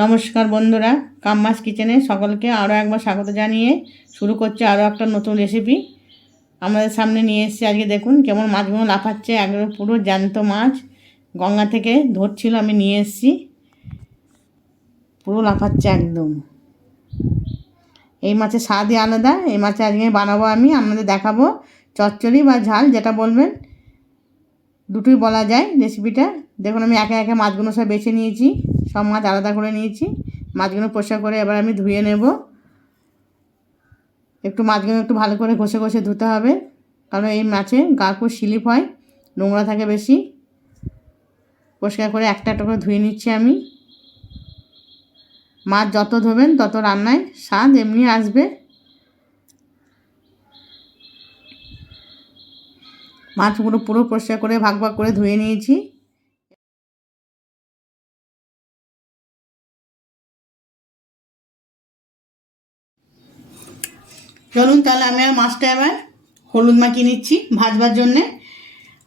নমস্কার বন্ধুরা, কাম্মাস কিচেনে সকলকে আরও একবার স্বাগত জানিয়ে শুরু করছে আরও একটা নতুন রেসিপি আমাদের সামনে নিয়ে এসেছি আজকে দেখুন কেমন মাছগুলো লাফাচ্ছে, একদম পুরো জ্যান্ত মাছ। গঙ্গা থেকে ধরছিল, আমি নিয়ে এসেছি। পুরো লাফাচ্ছে একদম। এই মাছের স্বাদই আলাদা, এই মাছে আজকে বানাবো আমি, আপনাদের দেখাবো। চচ্চড়ি বা ঝাল, যেটা বলবেন, দুটোই বলা যায় রেসিপিটা দেখুন, আমি একে একে মাছগুলো সব বেছে নিয়েছি। সব মাছ আলাদা করে নিয়েছি। মাছগুলো পরিষ্কার করে এবার আমি ধুয়ে নেব। একটু মাছগুলো একটু ভালো করে ঘষে ঘষে ধুতে হবে। কারণ এই মাছে গা খুব স্লিপ হয়, নোংরা থাকে বেশি। পরিষ্কার করে একটা একটা করে ধুয়ে নিচ্ছি আমি। মাছ যত ধোবেন তত রান্নায় স্বাদ এমনি আসবে। মাছগুলো পুরো পরিষ্কার করে ভাগ ভাগ করে ধুয়ে নিয়েছি। চলুন তাহলে আমি আর মাছটা এবার হলুদ মাখিয়ে নিচ্ছি ভাজবার জন্যে।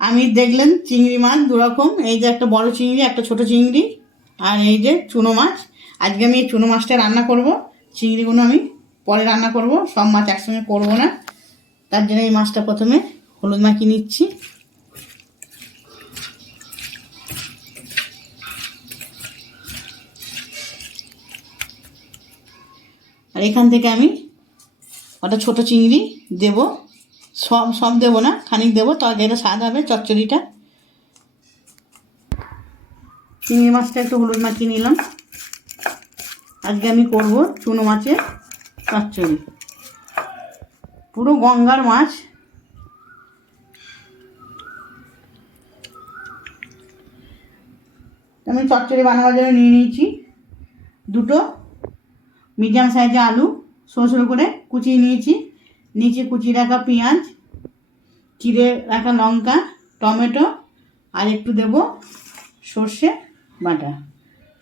আমি দেখলেন চিংড়ি মাছ দুরকম, এই যে একটা বড় চিংড়ি, একটা ছোট চিংড়ি আর এই যে চুনো মাছ। আজকে আমি এই চুনো মাছটা রান্না করব, চিংড়িগুলো আমি পরে রান্না করব, সব মাছ একসঙ্গে করব না। তার জন্য এই মাছটা প্রথমে হলুদ মাখিয়ে নিচ্ছি। আর এখান থেকে আমি ওটা ছোট চিংড়ি দেব। সব সব দেবো না, খানিক দেবো। তরকারিটা স্বাদ হবে, চচ্চড়িটা। চিংড়ি মাছটা একটু হলুদ মাখিয়ে নিলাম। আজকে আমি করব চুনো মাছের চচ্চড়ি। পুরো গঙ্গার মাছ। আমি চচ্চড়ি বানাবার জন্য নিয়ে নিয়েছি। দুটো মিডিয়াম সাইজের আলু। সরু সরু করে কুচিয়ে নিয়েছি। নিচে কুচিয়ে রাখা পেঁয়াজ, চিড়ে রাখা লঙ্কা, টমেটো, আর একটু দেব সর্ষে বাটা।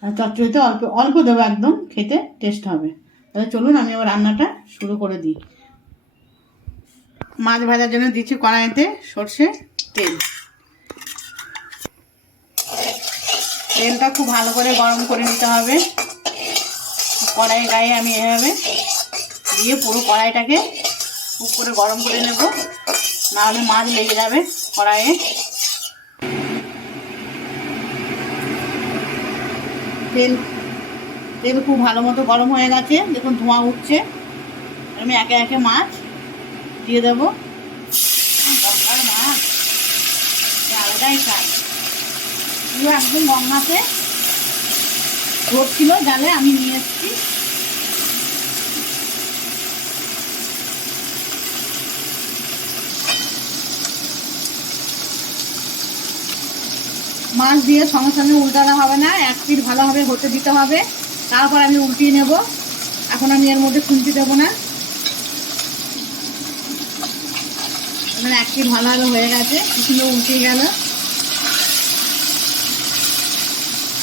আর চচ্চড়িতে অল্প অল্প দেবো একদম, খেতে টেস্ট হবে। তাহলে চলুন আমি আবার রান্নাটা শুরু করে দিই। মাছ ভাজার জন্য দিচ্ছি কড়াইতে সর্ষে তেল। তেলটা খুব ভালো করে গরম করে নিতে হবে। কড়াই গায়ে আমি এভাবে দিয়ে পুরো কড়াইটাকে খুব করে গরম করে নেব। নাহলে মাছ লেগে যাবে কড়াইয়ে। তেল তেল খুব ভালো মতো গরম হয়ে গেছে। দেখুন ধোঁয়া উঠছে। আমি একে একে মাছ দিয়ে দেবো। গঙ্গার মাছ। আলাদাই পুরো একদম গঙ্গাতে। ধরছিল জালে আমি নিয়ে এসেছি। মাছ দিয়ে সঙ্গে সঙ্গে উল্টানো হবে না, এক পিঠ ভালোভাবে হতে দিতে হবে। তারপর আমি উল্টিয়ে নেব। এখন আমি এর মধ্যে খুন্তি দেবো না। এখানে এক পিঠ ভালোভাবে হয়ে গেছে সুন্দর উল্টিয়ে গেল।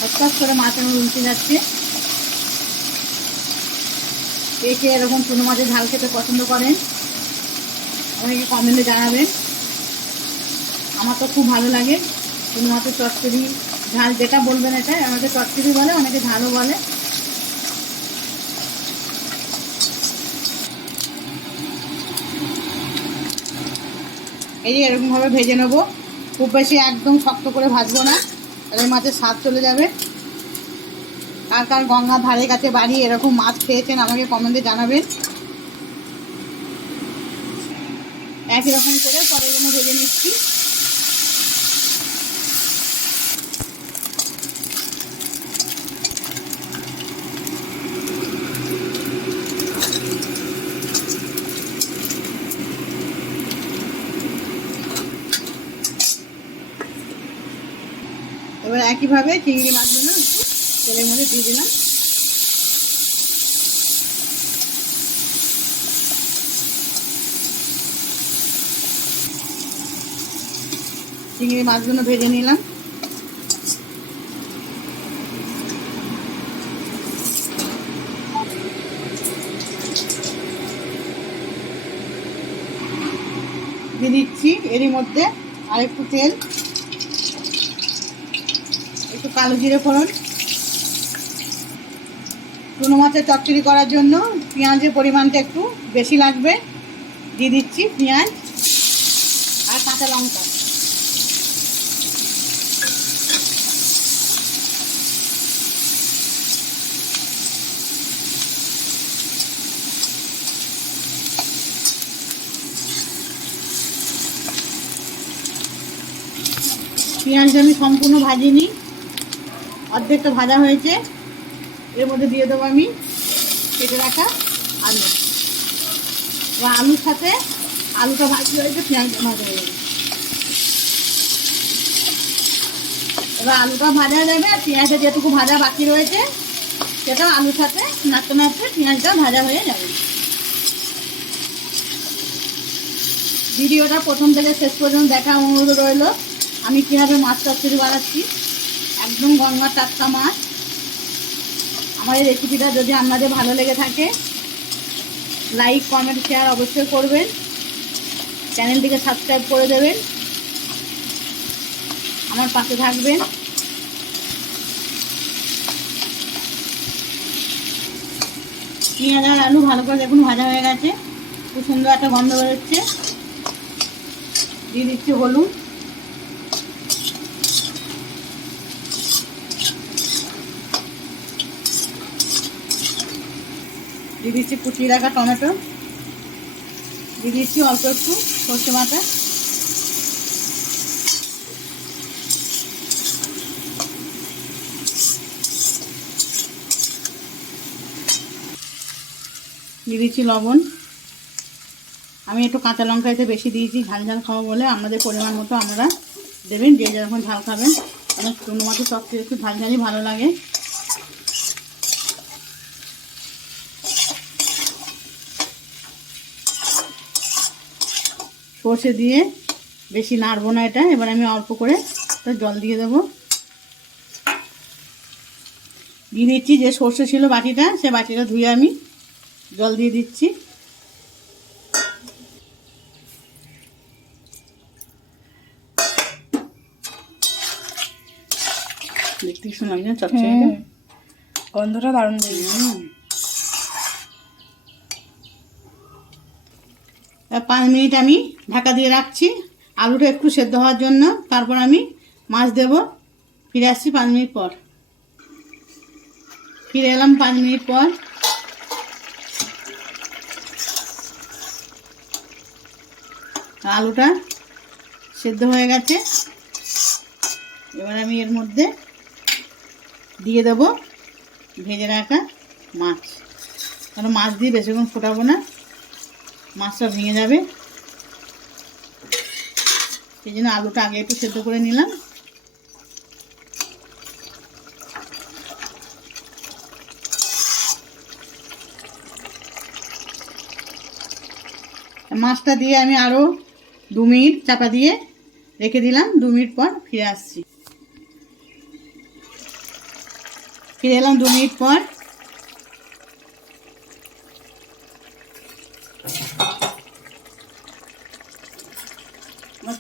হঠাৎ করে মাছ আমার উল্টে যাচ্ছে। কে কে এরকম চুনো মাছের ঝাল খেতে পছন্দ করেন? অনেকে কমেন্টে জানাবেন। আমার তো খুব ভালো লাগে। চুনো মাছের চচ্চড়ি ঝাল যেটা বলবেন এটা আমাকে চচ্চড়ি বলে, অনেকে ঝালও বলে। এই এরকমভাবে ভেজে নেব। খুব বেশি একদম শক্ত করে ভাজবো না, তাহলে মাছের স্বাদ চলে যাবে। কার কার গঙ্গা ধারে কাছে বাড়ি এরকম মাছ খেয়েছেন আমাকে কমেন্টে জানাবেন। একই রকম করে পরে জন্য ভেজে নিচ্ছি। এবার একইভাবে চিংড়ি মাছগুলো তেলের মধ্যে দিয়ে দিলাম। চিংড়ি মাছগুলো ভেজে নিলাম। দিয়ে দিচ্ছি এরই মধ্যে আর একটু তেল। কালো জিরে ফোড়ন। চুনো মাছের চচ্চড়ি করার জন্য পেঁয়াজের পরিমাণটা একটু বেশি লাগবে। দিয়ে দিচ্ছি পেঁয়াজ আর কাঁচা লঙ্কা। পেঁয়াজটা আমি সম্পূর্ণ ভাজিনি। অর্ধেকটা ভাজা হয়েছে। এর মধ্যে দিয়ে দেবো আমি কেটে রাখা আলু। এবার আলুর সাথে আলুটা ভাজি হয়েছে পেঁয়াজটা ভাজা হয়ে যাবে এবার আলুটা ভাজা যাবে, আর পেঁয়াজটা যেটুকু ভাজা বাকি রয়েছে সেটা আলুর সাথে নাড়তে নাড়তে পেঁয়াজটা ভাজা হয়ে যাবে। ভিডিওটা প্রথম থেকে শেষ পর্যন্ত দেখা অনুরোধ রইল। আমি কীভাবে মাছ চচ্চড়ি বানাচ্ছি একদম গঙ্গার টাটকা মাছ। আমার এই রেসিপিটা যদি আপনাদের ভালো লেগে থাকে লাইক কমেন্ট শেয়ার অবশ্যই করবেন। চ্যানেলটিকে সাবস্ক্রাইব করে দেবেন। আমার পাশে থাকবেন। পেঁয়াজ আর আলু ভালো করে দেখুন, ভাজা হয়ে গেছে। খুব সুন্দর একটা গন্ধ বেরোচ্ছে। দিয়ে দিচ্ছি হলুদ। দিয়ে দিচ্ছি কুচিয়ে রাখা টমেটো। দিয়ে দিচ্ছি অল্প একটু সর্ষে বাটা। দিয়ে দিচ্ছি লবণ। আমি একটু কাঁচা লঙ্কা এতে বেশি দিয়েছি, ঝাল ঝাল খাব বলে। আপনাদের পরিমাণ মতো আপনারা দেবেন, যে যেরকম ঝাল খাবেন। আমার শুকনো মাছের সব একটু ঝাল ঝালই ভালো লাগে। সর্ষে দিয়ে বেশি নাড়বো না এটা। এবার আমি অল্প করে তো জল দিয়ে দেবো। দিয়ে দিচ্ছি যে সর্ষে ছিল বাটিটা সে বাটিটা ধুয়ে আমি জল দিয়ে দিচ্ছি। দেখতে শোনা যায় গন্ধটা দারুণ হুম। এবার পাঁচ মিনিট আমি ঢাকা দিয়ে রাখছি। আলুটা একটু সেদ্ধ হওয়ার জন্য। তারপর আমি মাছ দেব। ফিরে আসছি পাঁচ মিনিট পর। ফিরে এলাম পাঁচ মিনিট পর। আলুটা সেদ্ধ হয়ে গেছে। এবার আমি এর মধ্যে দিয়ে দেব ভেজে রাখা মাছ। কারণ মাছ দিয়ে বেশিক্ষণ ফোটাবো না। মাছটা ভেঙে যাবে। সেই জন্য আলুটা আগে একটু সেদ্ধ করে নিলাম। মাছটা দিয়ে আমি আরও দু মিনিট চাপা দিয়ে রেখে দিলাম। দু মিনিট পর ফিরে আসছি। ফিরে এলাম দু মিনিট পর।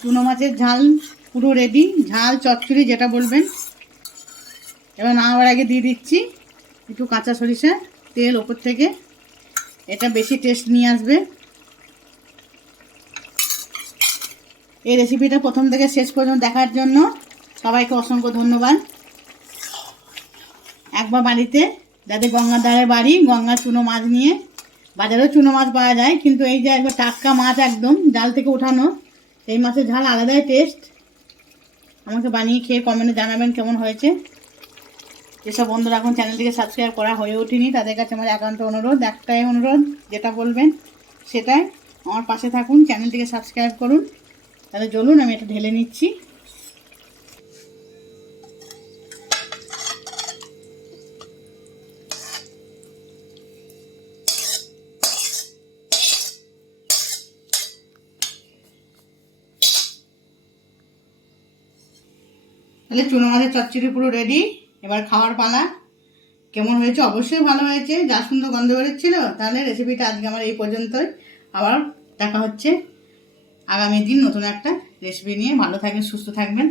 চুনো মাছের ঝাল, পুরো রেডি ঝাল, চচ্চড়ি, যেটা বলবেন। এবার নামাবার আগে দিয়ে দিচ্ছি একটু কাঁচা সরিষা, তেল ওপর থেকে। এটা বেশি টেস্ট নিয়ে আসবে। এই রেসিপিটা প্রথম থেকে শেষ পর্যন্ত দেখার জন্য সবাইকে অসংখ্য ধন্যবাদ। একবার বাড়িতে, যাদের গঙ্গার ধারে বাড়ি গঙ্গার চুনো মাছ নিয়ে, বাজারেও চুনো মাছ পাওয়া যায়, কিন্তু এই যে একবার টাটকা মাছ একদম, জাল থেকে ওঠানো এই মাছের ঝাল আলাদাই টেস্ট আমাকে বানিয়ে খেয়ে কমেন্টে জানাবেন কেমন হয়েছে। যেসব বন্ধুরা এখন চ্যানেলটিকে সাবস্ক্রাইব করা হয়ে ওঠেনি, তাদের কাছে আমার একান্ত অনুরোধ, একটাই অনুরোধ, যেটা বলবেন সেটাই। আমার পাশে থাকুন চ্যানেলটিকে সাবস্ক্রাইব করুন। তাহলে চলুন, আমি এটা ঢেলে নিচ্ছি। তাহলে চুনো মাছের চচ্চড়ি পুরো রেডি এবার খাওয়ার পালা। কেমন হয়েছে? অবশ্যই ভালো হয়েছে। যা সুন্দর গন্ধ বেরোচ্ছিল, তাহলে রেসিপিটা আজকে আমার এই পর্যন্তই। আবার দেখা হচ্ছে। আগামী দিন নতুন একটা রেসিপি নিয়ে। ভালো থাকবেন, সুস্থ থাকবেন।